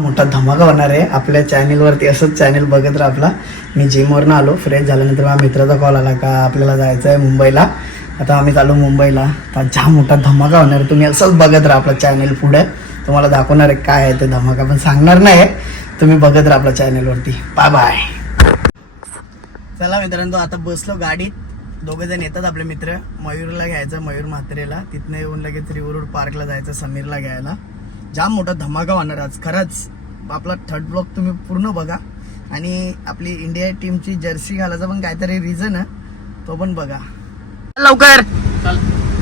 मोठा धमाका होणार आहे आपल्या चॅनलवरती. असंच चॅनल बघत राहा आपला. मी जिमवरनं आलो, फ्रेश झाल्यानंतर माझ्या मित्राचा कॉल आला का आपल्याला जायचं आहे मुंबईला. आता आम्ही चालू मुंबईला. तर जाम मोठा धमाका होणार आहे. तुम्ही असंच बघत राहा आपला चॅनल. पुढे तुम्हाला दाखवणार आहे काय आहे ते धमाका, पण सांगणार नाही. तुम्ही बघत राहा आपल्या चॅनलवरती. Bye bye. चला मित्रांनो, आता बसलो गाडीत. दोघं जण येतात आपले मित्र. मयूरला घ्यायचं, मयूर म्हात्रेला. तिथनं येऊन लगेच रिव्हर रोड पार्कला जायचं समीरला घ्यायला. जाम मोठा धमाका होणार आज खरंच. आपला थर्ड ब्लॉक तुम्ही पूर्ण बघा. आणि आपली इंडिया टीमची जर्सी घालायचा पण काहीतरी रिझन आहे, तो पण बघा. लवकर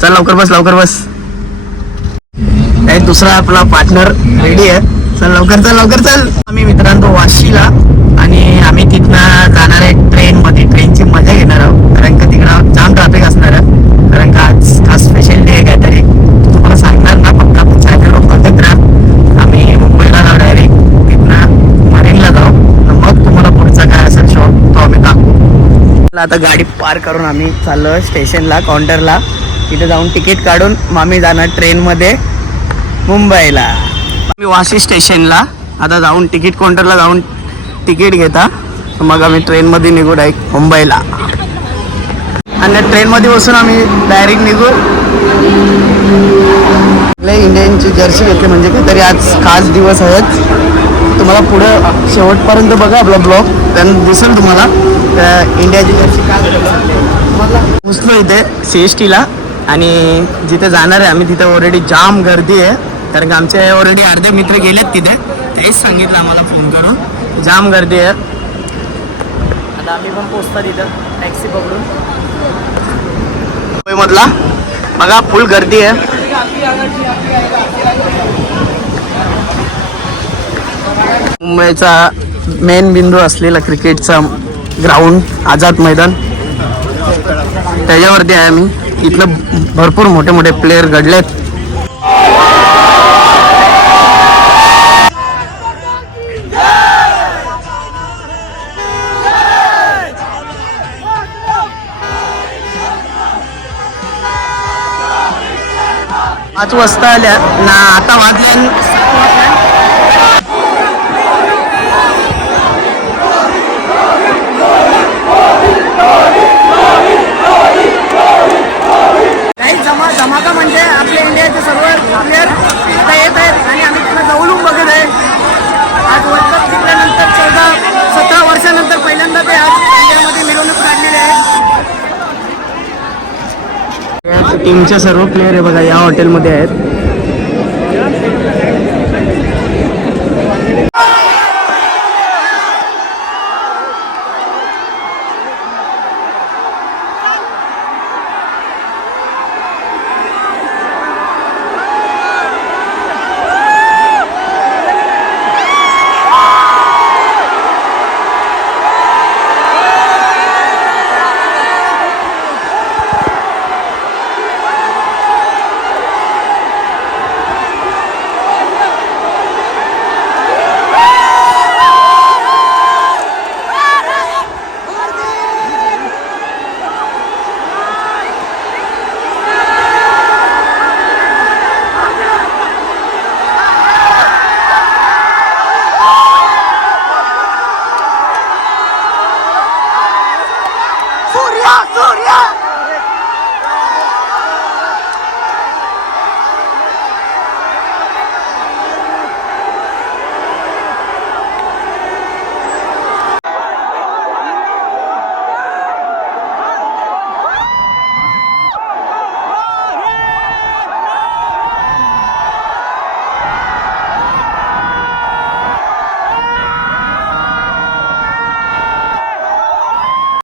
चल, लवकर बस, लवकर बस. काही दुसरा आपला पार्टनर रेडी आहे. चल लवकर चल, लवकर चल. आम्ही मित्रांनो वाशीला, आणि आम्ही तिथनं जाणार आहे ट्रेनमध्ये. ट्रेनची मजा घेणार आहोत, कारण का तिकडं जाम ट्रॅफिक असणार आहे. कारण का आज खास स्पेशल डे आहे काहीतरी, तुम्हाला सांगणार ना. फक्त आपण चॅनलवर बघत राहा. आम्ही मुंबईला जाऊ डायरेक्ट, तिथनं मरीनला जाऊ. मग तुम्हाला पुढचा काय असेल शो तो आम्ही टाकू. आता गाडी पार करून आम्ही चाललो स्टेशनला, काउंटरला. तिथे जाऊन तिकीट काढून मग आम्ही जाणार ट्रेनमध्ये मुंबईला. आम्ही वाशी स्टेशनला आता जाऊन तिकीट काउंटरला जाऊन तिकीट घेता. मग आम्ही ट्रेनमध्ये निघू डायरेक्ट मुंबईला. आणि ट्रेनमध्ये बसून आम्ही डायरेक्ट निघू. आपल्या इंडियनची जर्सी घेतली म्हणजे काहीतरी आज खास दिवस आहेत. तुम्हाला पुढं शेवटपर्यंत बघा आपला ब्लॉग, त्यानं दिसेल तुम्हाला इंडियाची जर्सी काय. पोचलो इथे CSTला, आणि जिथे जाणार आहे आम्ही तिथे ऑलरेडी जाम गर्दी आहे. कारण की आमचे ऑलरेडी अर्धे मित्र गेलेत तिथे. तेच सांगितलं आम्हाला फोन करून, जाम गर्दी आहे. आता आम्ही पण पोचतात तिथं टॅक्सी पकडून. मुंबईमधला बघा फुल गर्दी आहे. मुंबईचा मेन बिंदू असलेला क्रिकेटचा ग्राउंड आझाद मैदान, त्याच्यावरती आहे आम्ही. इथलं भरपूर मोठे मोठे प्लेयर घडलेत. पाच वाजता आल्या ना, आता वाजल्या धमाका. म्हणजे आपल्या इंडियाचे सर्व प्लेयर आता येत आहेत आणि आम्ही त्यांना जवळून बघत आहे. आज वर्ल्ड कप जिंकल्यानंतर 14-17 वर्षानंतर पहिल्यांदा ते आज इंडियामध्ये मिरवणूक काढलेली आहे. टीमच्या सर्व प्लेयर आहे बघा, या हॉटेलमध्ये आहेत.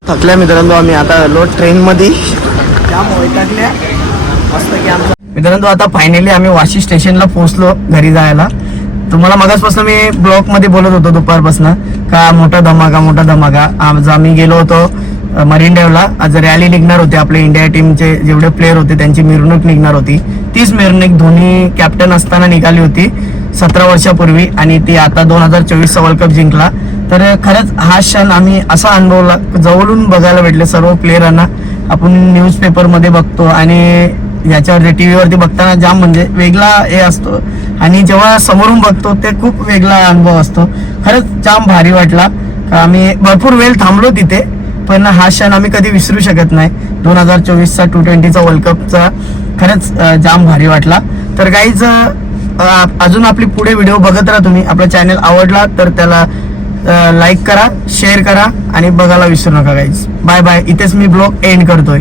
थकल्या मित्रांनो, आम्ही आता आलो ट्रेनमध्ये. जाम वैतागल्या मस्त की आमचं. मित्रांनो आता फायनली आम्ही वाशी स्टेशनला पोहोचलो घरी जायला. तुम्हाला मगाचपासून मी ब्लॉगमध्ये बोलत होतो दुपारपासून का मोठा धमाका मोठा धमाका. आज आम्ही गेलो होतो मरीन ड्राईव्हला. आज रॅली निघणार होती. आपल्या इंडिया टीमचे जेवढे प्लेयर होते त्यांची मिरवणूक निघणार होती. तीच मिरवणूक धोनी कॅप्टन असताना निघाली होती 17 वर्षापूर्वी, आणि ती आता 2024चा वर्ल्ड कप जिंकला. तर खरंच हा क्षण आम्ही असा अनुभवला, जवळून बघायला भेटले सर्व प्लेयरांना. आपण न्यूजपेपरमध्ये बघतो आणि याच्यावरती TV वरती बघताना जाम म्हणजे वेगळा हे असतो. आणि जेव्हा समोरून बघतो ते खूप वेगळा अनुभव असतो. खरंच जाम भारी वाटला. आम्ही भरपूर वेळ थांबलो तिथे, पण हा क्षण आम्ही कधी विसरू शकत नाही. 2024चा T20चा वर्ल्ड कपचा खरंच जाम भारी वाटला. तर गाईज अजून आपली पुढे व्हिडिओ बघत राहा तुम्ही. आपला चॅनल आवडला तर त्याला लाईक करा, शेअर करा आणि बघायला विसरू नका गाईज. Bye bye. इथेच मी ब्लॉग एंड करतोय.